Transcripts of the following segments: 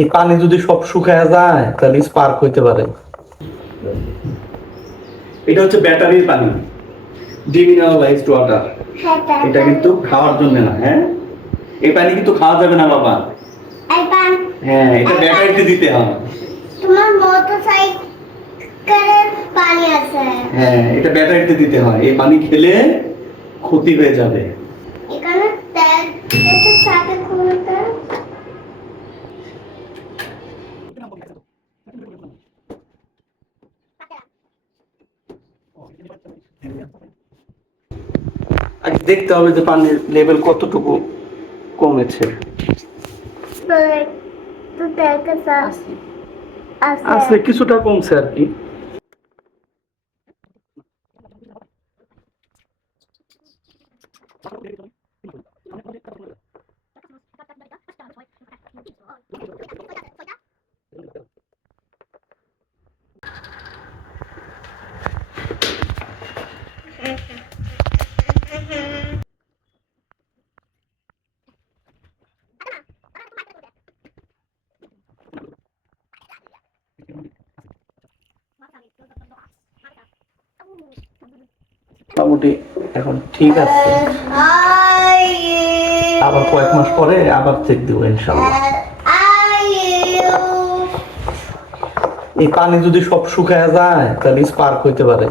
এই পানি যদি সব শুকায় যায় তাহলে স্পার্ক হইতে পারে। এটা হচ্ছে ব্যাটারির পানি, ডিমিনারালাইজড ওয়াটার। এটা কিন্তু খাওয়ার জন্য না। হ্যাঁ, এই পানি কিন্তু খাওয়া যাবে না বাবা। হ্যাঁ, এটা ব্যাটারিতে দিতে হয়। তোমার মোটরসাইকেলের পানি আছে। হ্যাঁ, এটা ব্যাটারিতে দিতে হয়। এই পানি খেলে ক্ষতি হয়ে যাবে। এখানে তেল এটা সাথে খুলতে আগে দেখতে হবে যে পানির লেভেল কতটুকু কমেছে। তো দেখতে আছে কিছুটা কমছে আর কি। মোটামুটি এখন ঠিক আছে। আবার কয়েক মাস পরে আবার চেক দিব ইনশাআল্লাহ। এই পানি যদি সব শুকায় যায় তাহলে স্পার্ক হইতে পারে।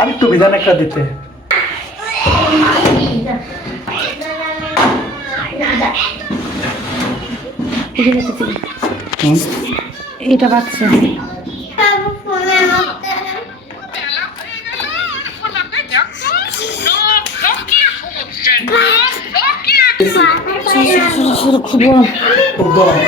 আরেকটু বিধান একটা দিতে। এটা বাচ্চা খুব খুব গরম।